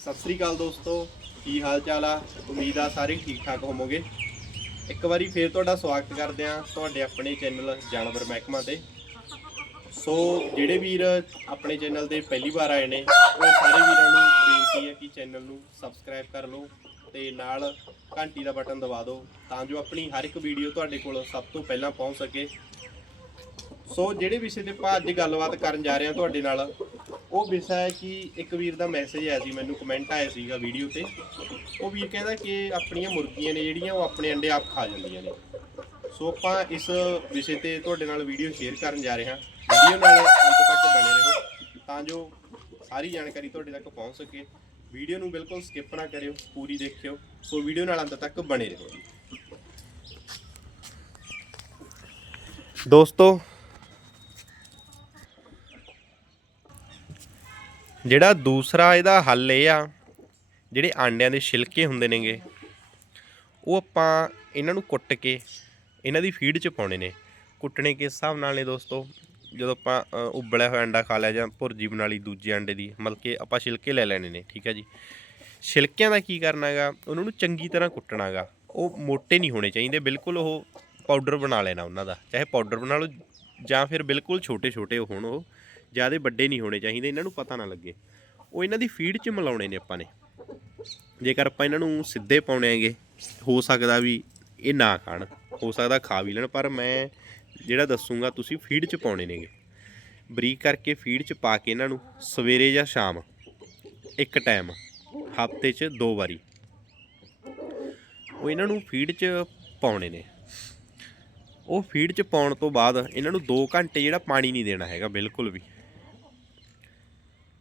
ਸਤਿ ਸ੍ਰੀ ਅਕਾਲ ਦੋਸਤੋ, ਕੀ ਹਾਲ ਚਾਲ ਆ? ਉਮੀਦ ਆ ਸਾਰੇ ਠੀਕ ਠਾਕ ਹੋਵੋਗੇ। ਇੱਕ ਵਾਰੀ ਫੇਰ ਤੁਹਾਡਾ ਸਵਾਗਤ ਕਰਦੇ ਆ ਤੁਹਾਡੇ ਆਪਣੇ ਚੈਨਲ ਜਾਨਵਰ ਮਹਿਕਮਾ ਤੇ। ਸੋ, ਜਿਹੜੇ ਵੀਰ ਆਪਣੇ ਚੈਨਲ ਤੇ ਪਹਿਲੀ ਵਾਰ ਆਏ ਨੇ, ਉਹ ਸਾਰੇ ਵੀਰਾਂ ਨੂੰ ਬੇਨਤੀ ਹੈ ਕਿ ਚੈਨਲ ਨੂੰ ਸਬਸਕ੍ਰਾਈਬ ਕਰ ਲਓ ਤੇ ਨਾਲ ਘੰਟੀ ਦਾ ਬਟਨ ਦਬਾ ਦਿਓ, ਤਾਂ ਜੋ ਆਪਣੀ ਹਰ ਇੱਕ ਵੀਡੀਓ ਤੁਹਾਡੇ ਕੋਲ ਸਭ ਤੋਂ ਪਹਿਲਾਂ ਪਹੁੰਚ ਸਕੇ। ਸੋ, ਜਿਹੜੇ ਵਿਸ਼ੇ ਤੇ ਆਪਾਂ ਅੱਜ ਗੱਲਬਾਤ ਕਰਨ ਜਾ ਰਹੇ ਹਾਂ ਤੁਹਾਡੇ ਨਾਲ ਉਹ ਵਿਸ਼ਾ ਹੈ ਕਿ ਇੱਕ ਵੀਰ ਦਾ ਮੈਸੇਜ ਆਇਆ ਸੀ, ਮੈਨੂੰ ਕਮੈਂਟ ਆਇਆ ਸੀਗਾ ਵੀਡੀਓ ਤੇ। ਉਹ ਵੀਰ ਕਹਿੰਦਾ ਕਿ ਆਪਣੀਆਂ ਮੁਰਗੀਆਂ ਨੇ ਜਿਹੜੀਆਂ, ਉਹ ਆਪਣੇ ਅੰਡੇ ਆਪ ਖਾ ਜਾਂਦੀਆਂ ਨੇ। ਸੋ ਆਪਾਂ ਇਸ ਵਿਸ਼ੇ ਤੇ ਤੁਹਾਡੇ ਨਾਲ ਵੀਡੀਓ ਸ਼ੇਅਰ ਕਰਨ ਜਾ ਰਹੇ ਹਾਂ। ਵੀਡੀਓ ਨਾਲ ਅੰਤ ਤੱਕ ਬਣੇ ਰਹੋ, ਤਾਂ ਜੋ ਸਾਰੀ ਜਾਣਕਾਰੀ ਤੁਹਾਡੇ ਤੱਕ ਪਹੁੰਚ ਸਕੇ। ਵੀਡੀਓ ਨੂੰ ਬਿਲਕੁਲ ਸਕਿਪ ਨਾ ਕਰਿਓ, ਪੂਰੀ ਦੇਖਿਓ। ਸੋ ਵੀਡੀਓ ਨਾਲ ਅੰਤ ਤੱਕ ਬਣੇ ਰਹੋ। ਦੋਸਤੋ ਜਿਹੜਾ ਦੂਸਰਾ ਇਹਦਾ ਹੱਲ ਇਹ ਆ, ਜਿਹੜੇ ਆਂਡਿਆਂ ਦੇ ਛਿਲਕੇ ਹੁੰਦੇ ਨੇਗੇ, ਉਹ ਆਪਾਂ ਇਹਨਾਂ ਨੂੰ ਕੁੱਟ ਕੇ, ਇਹਨਾਂ ਦੀ ਫੀਡ 'ਚ ਪਾਉਣੇ ਨੇ। ਕੁੱਟਣੇ ਕਿਸ ਹਿਸਾਬ ਨਾਲ ਨੇ ਦੋਸਤੋ? ਜਦੋਂ ਆਪਾਂ ਉਬਲਿਆ ਹੋਇਆ ਅੰਡਾ ਖਾ ਲਿਆ ਜਾਂ ਭੁਰਜੀ ਬਣਾ ਲਈ ਦੂਜੇ ਅੰਡੇ ਦੀ, ਮਤਲਬ ਕਿ ਆਪਾਂ ਛਿਲਕੇ ਲੈ ਲੈਣੇ ਨੇ, ਠੀਕ ਹੈ ਜੀ। ਛਿਲਕਿਆਂ ਦਾ ਕੀ ਕਰਨਾਗਾ ਉਹਨਾਂ ਨੂੰ ਚੰਗੀ ਤਰ੍ਹਾਂ ਕੁੱਟਣਾਗਾ ਉਹ ਮੋٹے ਨਹੀਂ ਹੋਣੇ ਚਾਹੀਦੇ, ਬਿਲਕੁਲ ਉਹ ਪਾਊਡਰ ਬਣਾ ਲੈਣਾ ਉਹਨਾਂ ਦਾ। ਚਾਹੇ ਪਾਊਡਰ ਬਣਾ ਲਓ ਜਾਂ ਫਿਰ ਬਿਲਕੁਲ ਛੋਟੇ ਛੋਟੇ ਹੋਣ ਉਹ ਜ਼ਿਆਦਾ ਵੱਡੇ ਨਹੀਂ ਹੋਣੇ ਚਾਹੀਦੇ, ਇਹਨਾਂ ਨੂੰ ਪਤਾ ਨਾ ਲੱਗੇ। ਉਹ ਇਹਨਾਂ ਦੀ ਫੀਡ 'ਚ ਮਿਲਾਉਣੇ ਨੇ ਆਪਾਂ ਨੇ। ਜੇਕਰ ਆਪਾਂ ਇਹਨਾਂ ਨੂੰ ਸਿੱਧੇ ਪਾਉਣੇ ਹੈਗੇ, ਹੋ ਸਕਦਾ ਵੀ ਇਹ ਨਾ ਖਾਣ। ਹੋ ਸਕਦਾ ਖਾ ਵੀ ਲੈਣ, ਪਰ ਮੈਂ ਜਿਹੜਾ ਦੱਸੂਗਾ, ਤੁਸੀਂ ਫੀਡ 'ਚ ਪਾਉਣੇ ਨੇਗੇ। ਬਰੀਕ ਕਰਕੇ ਫੀਡ 'ਚ ਪਾ ਕੇ ਇਹਨਾਂ ਨੂੰ ਸਵੇਰੇ ਜਾਂ ਸ਼ਾਮ, ਇੱਕ ਟਾਈਮ ਹਫ਼ਤੇ 'ਚ ਦੋ ਵਾਰੀ। ਉਹ ਇਹਨਾਂ ਨੂੰ ਫੀਡ 'ਚ ਪਾਉਣੇ ਨੇ। ਉਹ ਫੀਡ 'ਚ ਪਾਉਣ ਤੋਂ ਬਾਅਦ ਇਹਨਾਂ ਨੂੰ 2 ਘੰਟੇ ਜਿਹੜਾ ਪਾਣੀ ਨਹੀਂ ਦੇਣਾ ਹੈਗਾ, ਬਿਲਕੁਲ ਵੀ।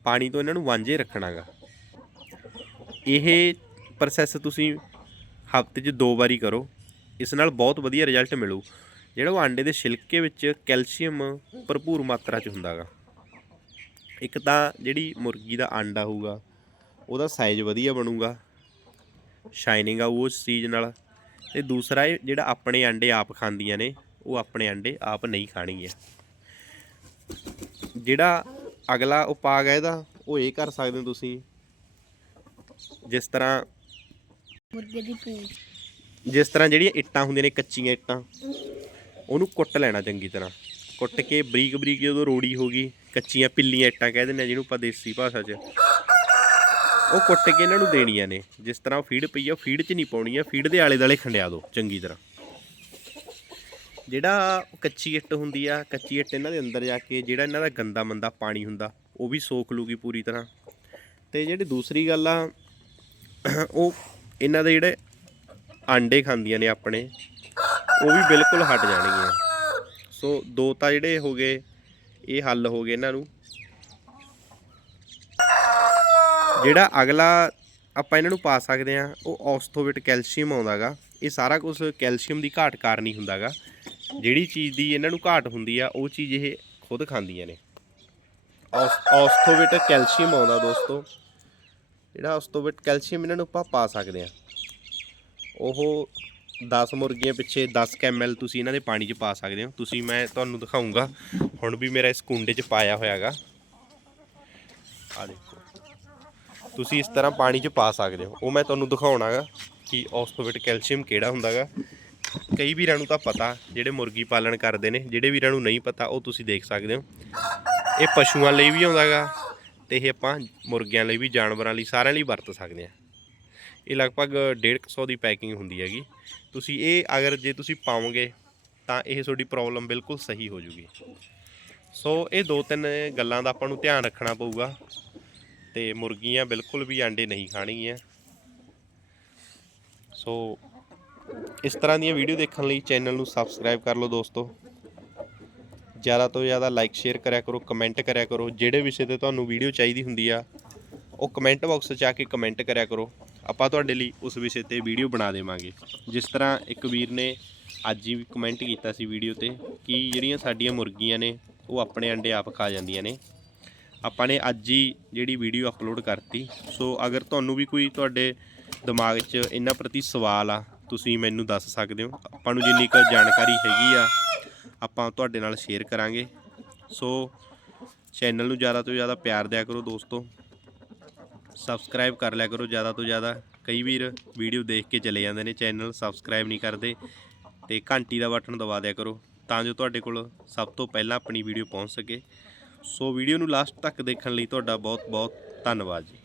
ਪਾਣੀ ਤੋਂ ਇਹਨਾਂ ਨੂੰ ਵਾਂਝੇ ਰੱਖਣਾਗਾ। ਇਹ ਪ੍ਰੋਸੈਸ ਤੁਸੀਂ ਹਫ਼ਤੇ 'ਚ ਦੋ ਵਾਰੀ ਕਰੋ। ਇਸ ਨਾਲ ਬਹੁਤ ਵਧੀਆ ਰਿਜ਼ਲਟ ਮਿਲੂ। ਜਿਹੜਾ ਉਹ ਆਂਡੇ ਦੇ ਛਿਲਕੇ ਵਿੱਚ ਕੈਲਸ਼ੀਅਮ ਭਰਪੂਰ ਮਾਤਰਾ 'ਚ ਹੁੰਦਾਗਾ। ਇੱਕ ਤਾਂ ਜਿਹੜੀ ਮੁਰਗੀ ਦਾ ਆਂਡਾ ਹੋਊਗਾ, ਉਹਦਾ ਸਾਈਜ਼ ਵਧੀਆ ਬਣੂਗਾ। ਸ਼ਾਈਨਿੰਗ ਆਊ ਉਸ ਚੀਜ਼ ਨਾਲ। ਤੇ ਦੂਸਰਾ ਇਹ ਜਿਹੜਾ ਆਪਣੇ ਆਂਡੇ ਆਪ ਖਾਂਦੀਆਂ ਨੇ, ਉਹ ਆਪਣੇ ਆਂਡੇ ਆਪ ਨਹੀਂ ਖਾਣਗੀਆਂ। ਜਿਹੜਾ ਅਗਲਾ ਉਪਾਅ ਹੈ ਇਹਦਾ ਉਹ ਇਹ ਕਰ ਸਕਦੇ ਹੋ ਤੁਸੀਂ। ਜਿਸ ਤਰ੍ਹਾਂ ਮੁਰਗੇ ਦੀ ਪੂੰਛ। ਜਿਸ ਤਰ੍ਹਾਂ ਜਿਹੜੀਆਂ ਇੱਟਾਂ ਹੁੰਦੀਆਂ ਨੇ ਕੱਚੀਆਂ ਇੱਟਾਂ ਉਹਨੂੰ ਕੁੱਟ ਲੈਣਾ ਚੰਗੀ ਤਰ੍ਹਾਂ। ਕੁੱਟ ਕੇ ਬਰੀਕ ਬਰੀਕ ਜਦੋਂ ਰੋੜੀ ਹੋ ਗਈ ਕੱਚੀਆਂ ਪਿੱਲੀਆਂ ਇੱਟਾਂ ਕਹਿ ਦਿੰਦੇ ਆ ਜਿਹਨੂੰ ਆਪਾਂ ਦੇਸੀ ਭਾਸ਼ਾ 'ਚ। ਉਹ ਕੁੱਟ ਕੇ ਇਹਨਾਂ ਨੂੰ ਦੇਣੀਆਂ ਨੇ। ਜਿਸ ਤਰ੍ਹਾਂ ਫੀਡ ਪਈ ਆ ਫੀਡ 'ਚ ਨਹੀਂ ਪਾਉਣੀ ਆ ਫੀਡ ਦੇ ਆਲੇ ਦਾਲੇ ਖੰਡਿਆ ਦਿਓ ਚੰਗੀ ਤਰ੍ਹਾਂ। ਜਿਹੜਾ ਕੱਚੀ ਇੱਟ ਹੁੰਦੀ ਆ, ਕੱਚੀ ਇੱਟ ਇਹਨਾਂ ਦੇ ਅੰਦਰ ਜਾ ਕੇ ਜਿਹੜਾ ਇਹਨਾਂ ਦਾ ਗੰਦਾ ਮੰਦਾ ਪਾਣੀ ਹੁੰਦਾ, ਉਹ ਵੀ ਸੋਖ ਲੂਗੀ ਪੂਰੀ ਤਰ੍ਹਾਂ। ਤੇ ਜਿਹੜੀ ਦੂਸਰੀ ਗੱਲ ਆ, ਉਹ ਇਹਨਾਂ ਦੇ ਜਿਹੜੇ ਆਂਡੇ ਖਾਂਦੀਆਂ ਨੇ ਆਪਣੇ, ਉਹ ਵੀ ਬਿਲਕੁਲ ਹਟ ਜਾਣਗੀਆਂ। ਸੋ ਦੋ ਤਾਂ ਜਿਹੜੇ ਹੋ ਗਏ, ਇਹ ਹੱਲ ਹੋ ਗਏ ਇਹਨਾਂ ਨੂੰ। ਜਿਹੜਾ ਅਗਲਾ ਆਪਾਂ ਇਹਨਾਂ ਨੂੰ ਪਾ ਸਕਦੇ ਆ, ਉਹ ਔਸਥੋਵਿਟ ਕੈਲਸ਼ੀਅਮ ਆਉਂਦਾਗਾ। ਇਹ ਸਾਰਾ ਕੁਝ ਕੈਲਸ਼ੀਅਮ ਦੀ ਘਾਟ ਕਾਰਨ ਹੀ ਹੁੰਦਾਗਾ। ਜਿਹੜੀ ਚੀਜ਼ ਦੀ ਇਹਨਾਂ ਨੂੰ ਘਾਟ ਹੁੰਦੀ ਆ, ਉਹ ਚੀਜ਼ ਇਹ ਖੁਦ ਖਾਂਦੀਆਂ ਨੇ। ਔਸ- ਔਸਥੋਵਿਟ ਕੈਲਸ਼ੀਅਮ ਆਉਂਦਾ ਦੋਸਤੋ। ਜਿਹੜਾ ਔਸਥੋਵਿਟ ਕੈਲਸ਼ੀਅਮ ਇਹਨਾਂ ਨੂੰ ਆਪਾਂ ਪਾ ਸਕਦੇ ਆ। ਉਹ 10 ਮੁਰਗੀਆਂ ਪਿੱਛੇ 10 ml ਤੁਸੀਂ ਇਹਨਾਂ ਦੇ ਪਾਣੀ 'ਚ ਪਾ ਸਕਦੇ ਹੋ। ਤੁਸੀਂ, ਮੈਂ ਤੁਹਾਨੂੰ ਦਿਖਾਉਂਗਾ ਹੁਣ ਵੀ ਮੇਰਾ ਇਸ ਕੁੰਡੇ 'ਚ ਪਾਇਆ ਹੋਇਆਗਾ ਆ ਦੇਖੋ। ਤੁਸੀਂ ਇਸ ਤਰ੍ਹਾਂ ਪਾਣੀ 'ਚ ਪਾ ਸਕਦੇ ਹੋ। ਉਹ ਮੈਂ ਤੁਹਾਨੂੰ ਦਿਖਾਉਣਾਗਾ ਕਿ ਔਸਥੋਵਿਟ ਕੈਲਸ਼ੀਅਮ ਕਿਹੜਾ ਹੁੰਦਾਗਾ। ਕਈ ਵੀਰਾਂ ਨੂੰ ਤਾਂ ਪਤਾ, ਜਿਹੜੇ ਮੁਰਗੀ ਪਾਲਣ ਕਰਦੇ ਨੇ, ਜਿਹੜੇ ਵੀਰਾਂ ਨੂੰ ਨਹੀਂ ਪਤਾ, ਉਹ ਤੁਸੀਂ ਦੇਖ ਸਕਦੇ ਹੋ। ਇਹ ਪਸ਼ੂਆਂ ਲਈ ਵੀ ਆਉਂਦਾਗਾ ਤੇ ਇਹ ਆਪਾਂ ਮੁਰਗਿਆਂ ਲਈ ਵੀ, ਜਾਨਵਰਾਂ ਲਈ, ਸਾਰਿਆਂ ਲਈ ਵਰਤ ਸਕਦੇ ਹਾਂ। ਇਹ ਲਗਭਗ 150 ਦੀ ਪੈਕਿੰਗ ਹੁੰਦੀ ਹੈਗੀ। ਤੁਸੀਂ ਇਹ ਅਗਰ ਜੇ ਤੁਸੀਂ ਪਾਓਗੇ, ਤਾਂ ਇਹ ਤੁਹਾਡੀ ਪ੍ਰੋਬਲਮ ਬਿਲਕੁਲ ਸਹੀ ਹੋ ਜੂਗੀ। ਸੋ ਇਹ ਦੋ ਤਿੰਨ ਗੱਲਾਂ ਦਾ ਆਪਾਂ ਨੂੰ ਧਿਆਨ ਰੱਖਣਾ ਪਊਗਾ ਤੇ ਮੁਰਗੀਆਂ ਬਿਲਕੁਲ ਵੀ ਆਂਡੇ ਨਹੀਂ ਖਾਣਗੀਆਂ। ਸੋ ਇਸ ਤਰ੍ਹਾਂ ਦੀਆਂ ਵੀਡੀਓ ਦੇਖਣ ਲਈ ਚੈਨਲ ਨੂੰ ਸਬਸਕ੍ਰਾਈਬ ਕਰ ਲਓ ਦੋਸਤੋ। ਜ਼ਿਆਦਾ ਤੋਂ ਜ਼ਿਆਦਾ ਲਾਈਕ ਸ਼ੇਅਰ ਕਰਿਆ ਕਰੋ ਕਮੈਂਟ ਕਰਿਆ ਕਰੋ। ਜਿਹੜੇ ਵਿਸ਼ੇ ਤੇ ਤੁਹਾਨੂੰ ਵੀਡੀਓ ਚਾਹੀਦੀ ਹੁੰਦੀ ਆ, ਉਹ ਕਮੈਂਟ ਬਾਕਸ 'ਚ ਆ ਕੇ ਕਮੈਂਟ ਕਰਿਆ ਕਰੋ। ਆਪਾਂ ਤੁਹਾਡੇ ਲਈ ਉਸ ਵਿਸ਼ੇ ਤੇ ਵੀਡੀਓ ਬਣਾ ਦੇਵਾਂਗੇ। ਜਿਸ ਤਰ੍ਹਾਂ ਇੱਕ ਵੀਰ ਨੇ ਅੱਜ ਹੀ ਕਮੈਂਟ ਕੀਤਾ ਸੀ ਵੀਡੀਓ ਤੇ ਕਿ ਜਿਹੜੀਆਂ ਸਾਡੀਆਂ ਮੁਰਗੀਆਂ ਨੇ, ਉਹ ਆਪਣੇ ਅੰਡੇ ਆਪ ਖਾ ਜਾਂਦੀਆਂ ਨੇ। ਆਪਾਂ ਨੇ ਅੱਜ ਹੀ ਜਿਹੜੀ ਵੀਡੀਓ ਅਪਲੋਡ ਕਰਤੀ। ਸੋ ਅਗਰ ਤੁਹਾਨੂੰ ਵੀ ਕੋਈ ਤੁਹਾਡੇ ਦਿਮਾਗ 'ਚ ਇਹਨਾਂ ਪ੍ਰਤੀ ਸਵਾਲ ਆ ਤੁਸੀਂ ਮੈਨੂੰ ਦੱਸ ਸਕਦੇ ਹੋ। ਆਪਾਂ ਨੂੰ ਜਿੰਨੀ ਕੁ ਜਾਣਕਾਰੀ ਹੈਗੀ ਆ, ਆਪਾਂ ਤੁਹਾਡੇ ਨਾਲ ਸ਼ੇਅਰ ਕਰਾਂਗੇ। ਸੋ ਚੈਨਲ ਨੂੰ ਜ਼ਿਆਦਾ ਤੋਂ ਜ਼ਿਆਦਾ ਪਿਆਰ ਦਿਆ ਕਰੋ ਦੋਸਤੋ। ਸਬਸਕ੍ਰਾਈਬ ਕਰ ਲਿਆ ਕਰੋ ਜ਼ਿਆਦਾ ਤੋਂ ਜ਼ਿਆਦਾ। ਕਈ ਵੀਰ ਵੀਡੀਓ ਦੇਖ ਕੇ ਚਲੇ ਜਾਂਦੇ ਨੇ ਚੈਨਲ ਸਬਸਕ੍ਰਾਈਬ ਨਹੀਂ ਕਰਦੇ। ਤੇ ਘੰਟੀ ਦਾ ਬਟਨ ਦਬਾ ਦਿਆ ਕਰੋ ਤਾਂ ਜੋ ਤੁਹਾਡੇ ਕੋਲ ਸਭ ਤੋਂ ਪਹਿਲਾਂ ਆਪਣੀ ਵੀਡੀਓ ਪਹੁੰਚ ਸਕੇ। ਸੋ ਵੀਡੀਓ ਨੂੰ ਲਾਸਟ ਤੱਕ ਦੇਖਣ ਲਈ ਤੁਹਾਡਾ ਬਹੁਤ ਬਹੁਤ ਧੰਨਵਾਦ ਜੀ।